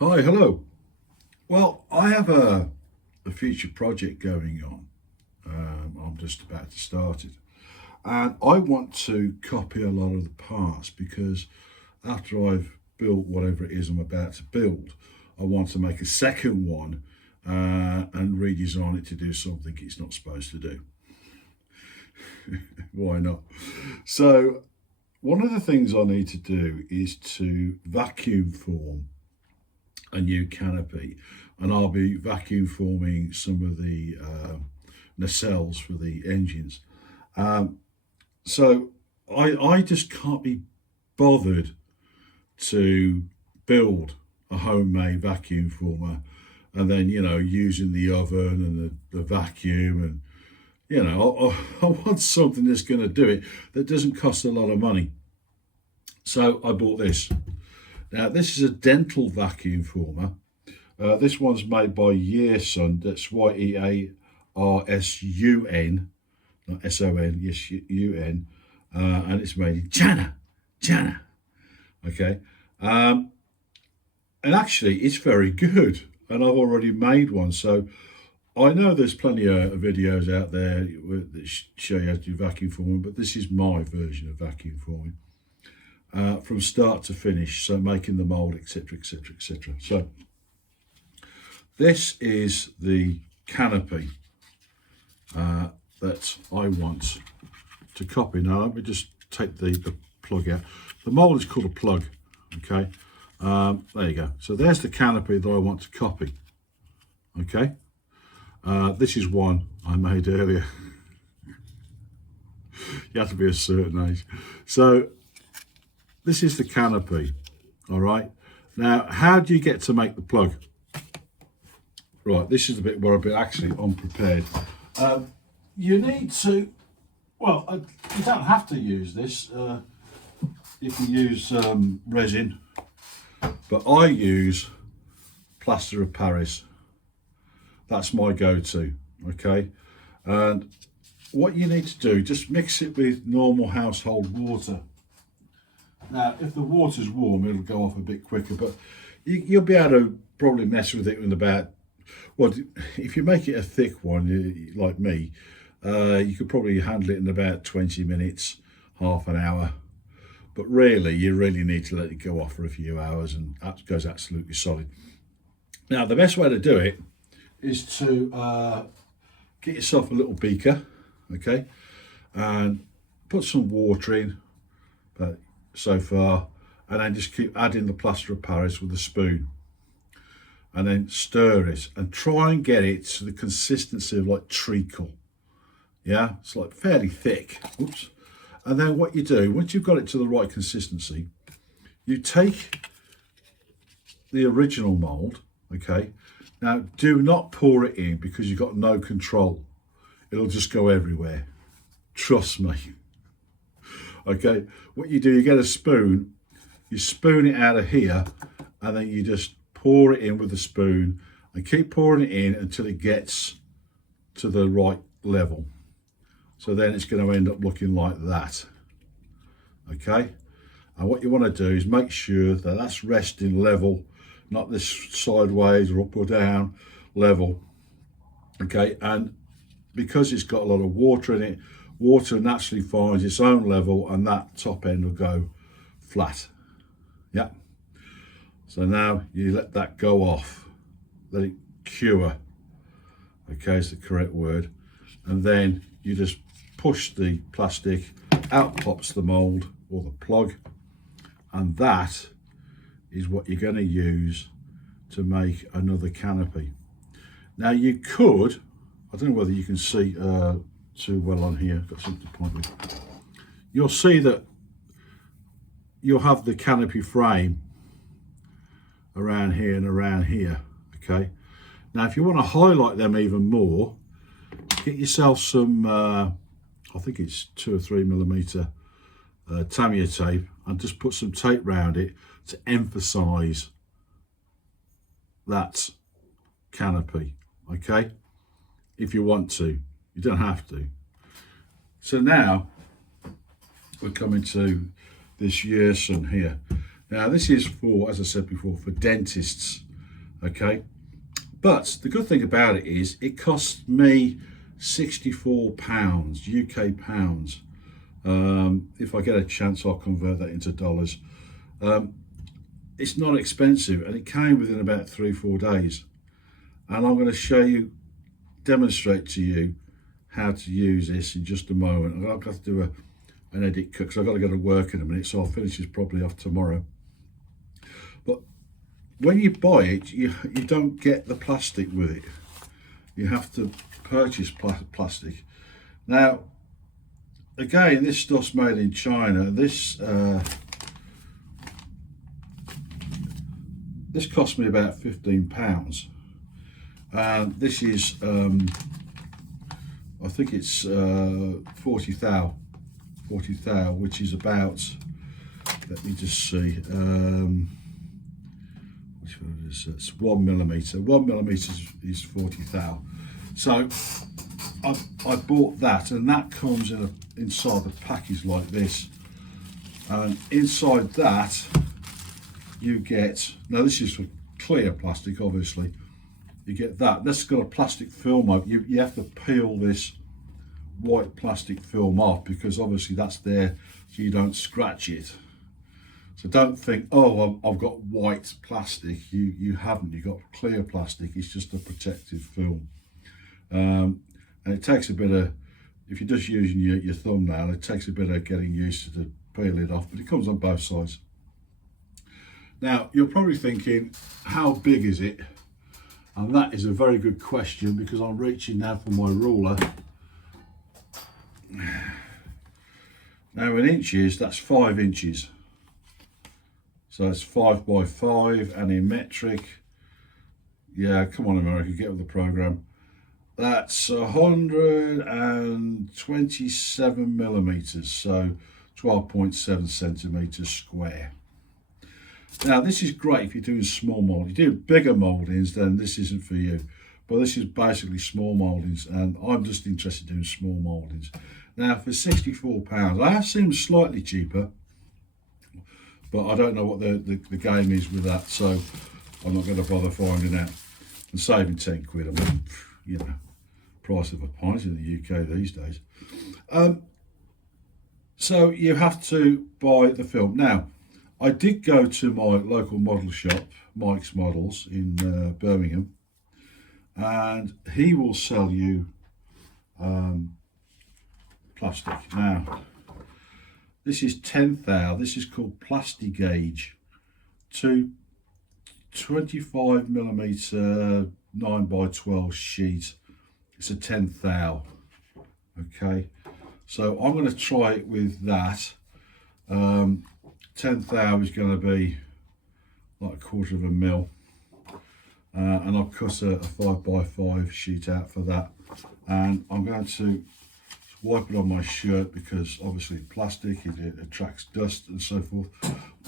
Hi, hello. Well, I have a future project going on. I'm just about to start it. And I want to copy a lot of the parts because after I've built whatever it is I'm about to build, I want to make a second one and redesign it to do something it's not supposed to do. Why not? So, one of the things I need to do is to vacuum form a new canopy, and I'll be vacuum forming some of the nacelles for the engines. Um, so I just can't be bothered to build a homemade vacuum former and then using the oven and the vacuum and I want something that's going to do it that doesn't cost a lot of money. So I bought this. Now this is a dental vacuum former. This one's made by Yearsun. That's Yearsun, not Son. Yes, UN, and it's made in China. Okay, and actually, it's very good. And I've already made one, so I know there's plenty of videos out there that show you how to do vacuum forming, but this is my version of vacuum forming from start to finish. So making the mold, etc., etc., etc. So this is the canopy that I want to copy. Now let me just take the plug out. The mold is called a plug. Okay, there you go. So there's the canopy that I want to copy. Okay, this is one I made earlier. You have to be a certain age. So this is the canopy. All right. Now, how do you get to make the plug? Right, this is the bit where I've been actually unprepared. You need to, well, you don't have to use this if you use resin, but I use plaster of Paris. That's my go-to, okay? And what you need to do, just mix it with normal household water. Now, if the water's warm, it'll go off a bit quicker, but you'll be able to probably mess with it in about, well, if you make it a thick one, like me, you could probably handle it in about 20 minutes, half an hour. But really, you really need to let it go off for a few hours and that goes absolutely solid. Now, the best way to do it is to get yourself a little beaker, okay, and put some water in, so far, and then just keep adding the plaster of Paris with a spoon. And then stir it and try and get it to the consistency of like treacle. Yeah, it's like fairly thick. Oops. And then what you do, once you've got it to the right consistency, you take the original mold, okay? Now, do not pour it in because you've got no control. It'll just go everywhere. Trust me. Okay, what you do, you get a spoon, you spoon it out of here, and then you just pour it in with a spoon and keep pouring it in until it gets to the right level. So then it's going to end up looking like that. Okay, and what you want to do is make sure that that's resting level, not this sideways or up or down level. Okay, and because it's got a lot of water in it, water naturally finds its own level and that top end will go flat. Yeah. So now you let that go off, let it cure, okay, is the correct word. And then you just push the plastic, out pops the mold or the plug, and that is what you're going to use to make another canopy. Now you could, I don't know whether you can see too well on here, I've got something to point with. You'll see that you'll have the canopy frame around here and around here, okay? Now if you want to highlight them even more, get yourself some I think it's 2 or 3 millimeter Tamiya tape and just put some tape around it to emphasize that canopy, okay? If you want to, you don't have to. So now we're coming to this Yearsun here. Now this is for, as I said before, for dentists okay? But the good thing about it is it costs me £64 UK pounds. If I get a chance, I'll convert that into dollars. It's not expensive, and it came within about 3-4 days. And I'm going to show you, demonstrate to you how to use this in just a moment. I've got to do an edit cut because I've got to go to work in a minute, so I'll finish this probably off tomorrow. But when you buy it, you don't get the plastic with it. You have to purchase plastic. Now, again, this stuff's made in China. This cost me about £15. And this is, I think it's 40 thou, which is about, let me just see, which one is it? It's 1 millimeter. 1 millimeter is 40 thou. So I bought that, and that comes inside the package like this. And inside that, you get, now this is for clear plastic, obviously. You get that. This has got a plastic film over. You have to peel this white plastic film off, because obviously that's there so you don't scratch it. So don't think, oh, I've got white plastic. You haven't. You've got clear plastic. It's just a protective film. And it takes a bit of, if you're just using your thumbnail, it takes a bit of getting used to peel it off, but it comes on both sides. Now, you're probably thinking, how big is it? And that is a very good question, because I'm reaching now for my ruler. Now in inches, that's 5 inches. So it's 5 by 5, and in metric, yeah, come on America, get with the program. That's 127 millimeters, so 12.7 centimeters square. Now this is great if you're doing small moulding. If you do bigger mouldings, then this isn't for you. But this is basically small mouldings, and I'm just interested in doing small mouldings. Now for £64, I have seen them slightly cheaper, but I don't know what the game is with that, so I'm not going to bother finding out. And saving 10 quid, I mean, you know, price of a pint in the UK these days. So you have to buy the film. Now, I did go to my local model shop, Mike's Models in Birmingham, and he will sell you plastic. Now, this is 10 thou. This is called Plasti Gauge, 25 millimeter 9 by 12 sheet. It's a 10 thou. Okay, so I'm going to try it with that. 10 thou is going to be like 1/4 of a mil, and I've cut a 5 by 5 sheet out for that, and I'm going to wipe it on my shirt, because obviously plastic, it attracts dust and so forth.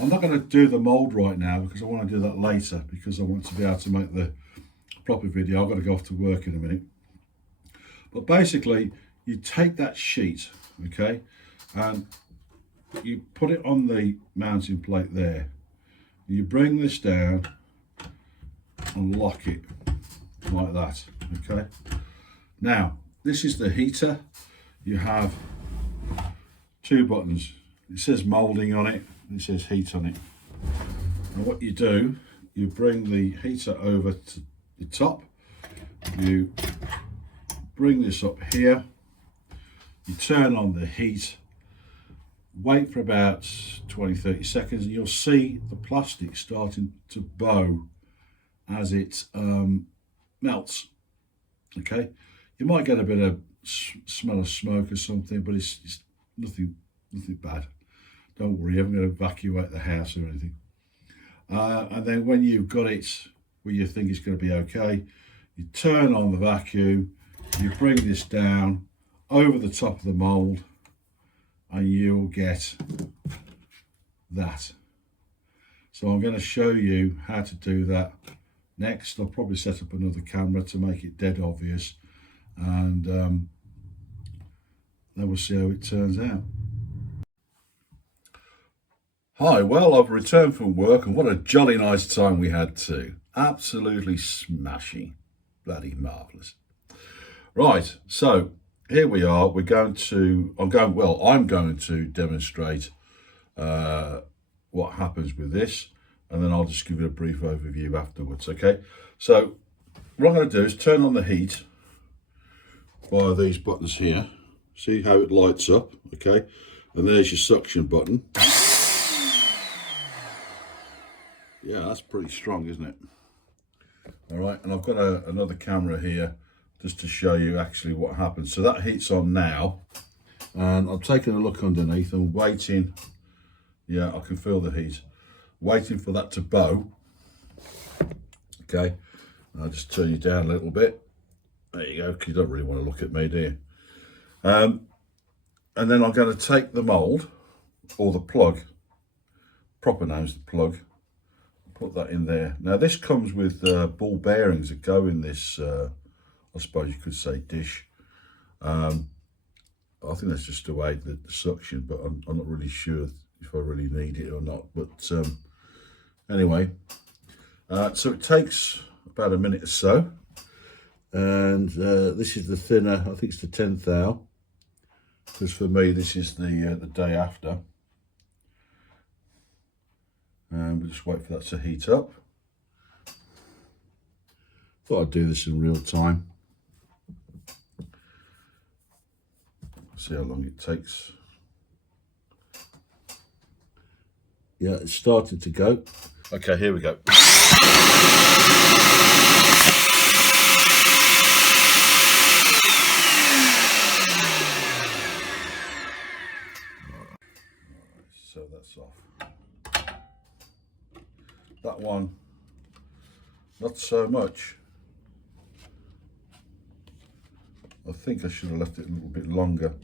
I'm not going to do the mold right now, because I want to do that later, because I want to be able to make the proper video. I've got to go off to work in a minute. But basically, you take that sheet, okay, and you put it on the mounting plate there. You bring this down and lock it like that, okay. Now, this is the heater. You have 2 buttons. It says moulding on it, it says heat on it. And what you do, you bring the heater over to the top, you bring this up here, you turn on the heat, wait for about 20-30 seconds, and you'll see the plastic starting to bow as it melts. Okay, you might get a bit of smell of smoke or something, but it's nothing bad. Don't worry, you haven't got to evacuate the house or anything. And then when you've got it where you think it's going to be okay, you turn on the vacuum, you bring this down over the top of the mold, and you'll get that. So I'm going to show you how to do that next. I'll probably set up another camera to make it dead obvious, and then we'll see how it turns out. Hi, well, I've returned from work, and what a jolly nice time we had too. Absolutely smashing. Bloody marvellous. Right, so here we are. I'm going to demonstrate what happens with this, and then I'll just give you a brief overview afterwards, okay? So what I'm going to do is turn on the heat via these buttons here. See how it lights up, okay? And there's your suction button. Yeah, that's pretty strong, isn't it? All right, and I've got another camera here just to show you actually what happens. So that heat's on now, and I'm taking a look underneath and waiting. Yeah, I can feel the heat. Waiting for that to bow. Okay, I'll just turn you down a little bit. There you go, because you don't really want to look at me, do you? And then I'm going to take the mould, or the plug, proper name's the plug, put that in there. Now this comes with ball bearings that go in this, I suppose you could say, dish. I think that's just to aid the suction, but I'm not really sure if I really need it or not. But anyway, so it takes about a minute or so. And this is the thinner, I think it's the 10th thou, because for me this is the day after. And we'll just wait for that to heat up. Thought I'd do this in real time. See how long it takes. Yeah, it's starting to go. Okay, here we go. So that's off. That one, not so much. I think I should have left it a little bit longer.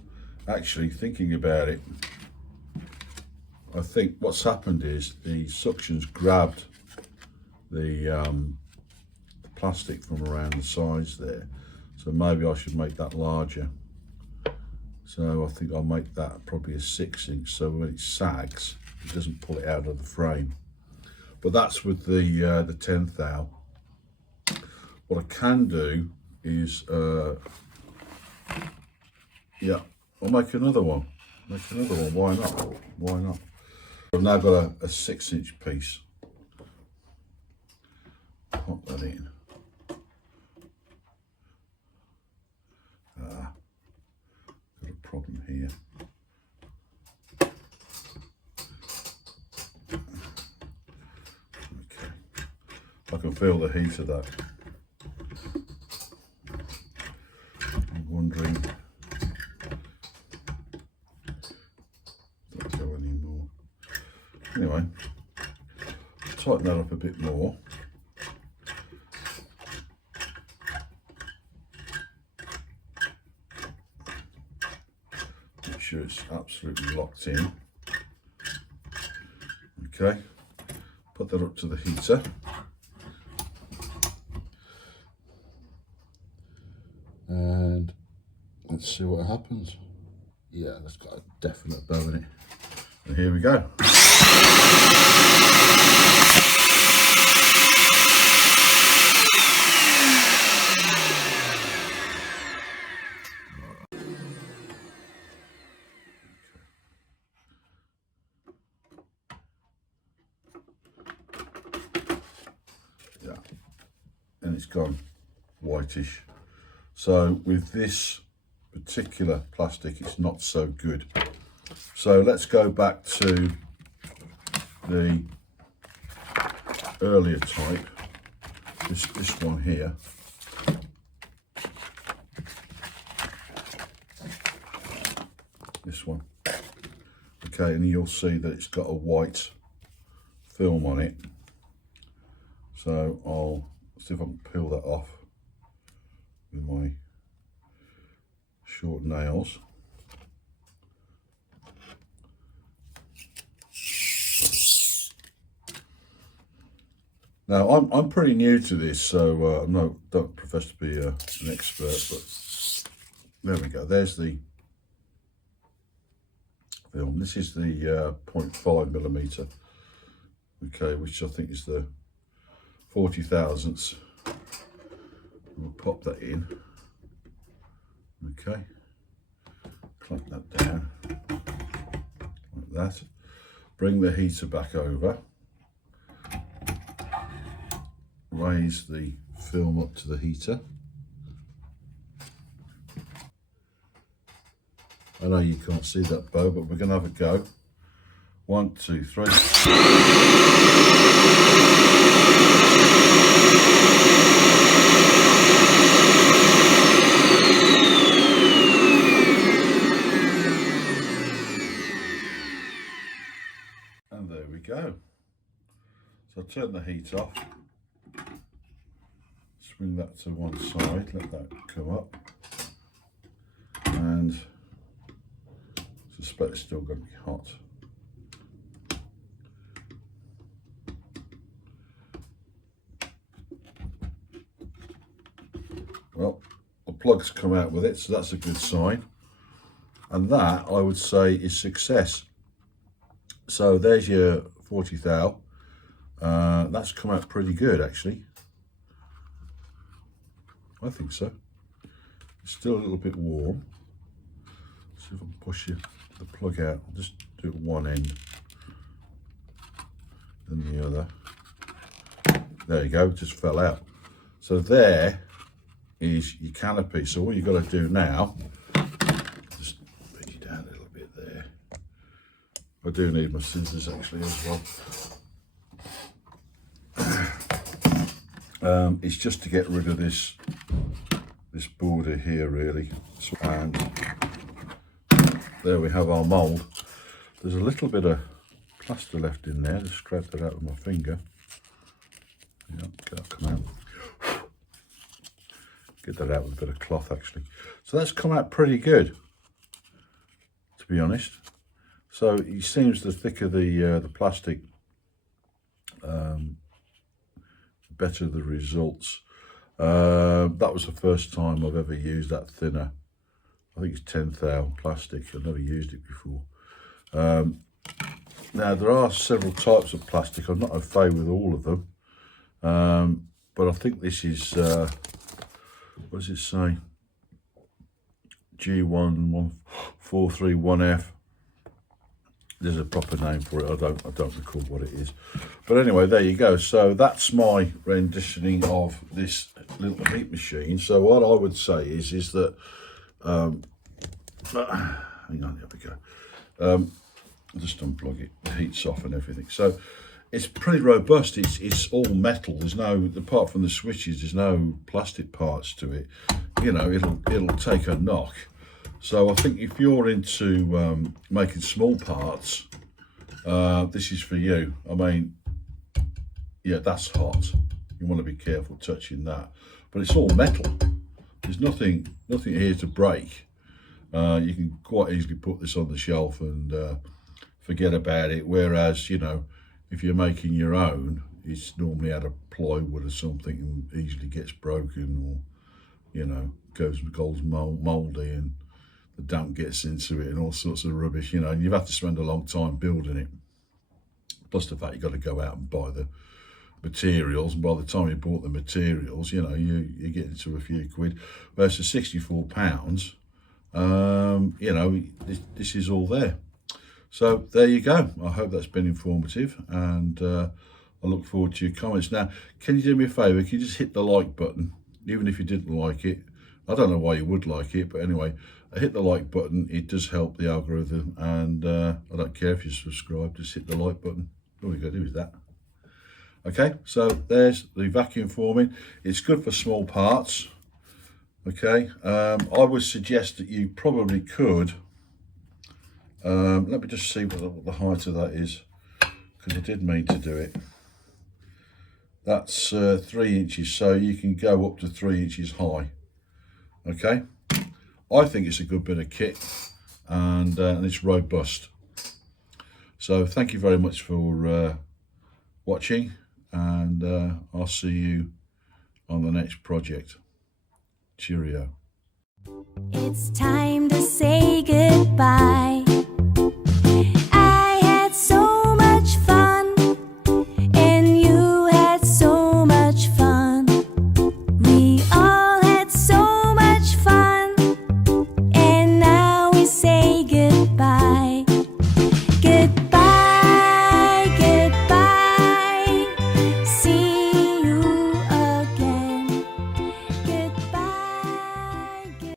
Actually, thinking about it, I think what's happened is the suction's grabbed the plastic from around the sides there. So maybe I should make that larger. So I think I'll make that probably a 6-inch, so when it sags, it doesn't pull it out of the frame. But that's with the 10th thou. What I can do is, yeah, I'll make another one. Why not? Why not? I've now got a 6-inch piece. Pop that in. Got a problem here. Okay, I can feel the heat of that. I'm wondering. Don't go anymore. Anyway, tighten that up a bit more. Make sure it's absolutely locked in. Okay, put that up to the heater. And let's see what happens. Yeah, that's got a definite bow in it. And here we go. Yeah, and it's gone whitish. So with this particular plastic, it's not so good. So let's go back to the earlier type, this one here. This one. Okay, and you'll see that it's got a white film on it. So I'll see if I can peel that off with my short nails. Now I'm pretty new to this, so I don't profess to be an expert, but there we go. There's the film. This is the 0.5mm, okay, which I think is the 40 thousandths. We'll pop that in. Okay, clamp that down like that. Bring the heater back over. Raise the film up to the heater. I know you can't see that bow, but we're going to have a go. 1, 2, 3. And there we go. So turn the heat off. Swing that to one side, let that come up. And I suspect it's still going to be hot. Well, the plug's come out with it, so that's a good sign. And that, I would say, is success. So there's your 40 thou. That's come out pretty good, actually. I think so. It's still a little bit warm. See if I can push the plug out. I'll just do it one end, then the other. There you go, it just fell out. So there is your canopy. So all you've got to do now, just bring it down a little bit there. I do need my scissors actually as well. It's just to get rid of this border here really. And there we have our mould. There's a little bit of plaster left in there. Just scrape that out with my finger. Yeah, that'll come out. Get that out with a bit of cloth actually. So that's come out pretty good, to be honest. So it seems the thicker the plastic, better the results. That was the first time I've ever used that thinner. I think it's 10 thou plastic. I've never used it before. Now there are several types of plastic. I'm not au fait with all of them, but I think this is what does it say? G11431F. There's a proper name for it. I don't recall what it is, but anyway, there you go. So that's my renditioning of this little heat machine. So what I would say is that hang on, there we go. I'll just unplug it. The heat's off and everything. So it's pretty robust. It's all metal. There's no, apart from the switches, there's no plastic parts to it. You know, it'll take a knock. So I think if you're into making small parts, this is for you. I mean, yeah, that's hot. You want to be careful touching that. But it's all metal. There's nothing here to break. You can quite easily put this on the shelf and forget about it. Whereas, you know, if you're making your own, it's normally out of plywood or something and easily gets broken, or, you know, goes mouldy and the damp gets into it and all sorts of rubbish, you know, and you've had to spend a long time building it. Plus the fact you've got to go out and buy the materials, and by the time you bought the materials, you know, you get into a few quid. Whereas for £64, you know, this is all there. So there you go. I hope that's been informative, and I look forward to your comments. Now, can you do me a favour? Can you just hit the like button, even if you didn't like it? I don't know why you would like it, but anyway, hit the like button. It does help the algorithm, and I don't care if you subscribe, just hit the like button. All you got to do is that. Okay, so there's the vacuum forming. It's good for small parts. Okay, I would suggest that you probably could, let me just see what the height of that is, because I did mean to do it. That's 3 inches, so you can go up to 3 inches high. Okay, I think it's a good bit of kit, and it's robust. So thank you very much for watching, and I'll see you on the next project. Cheerio. It's time to say goodbye.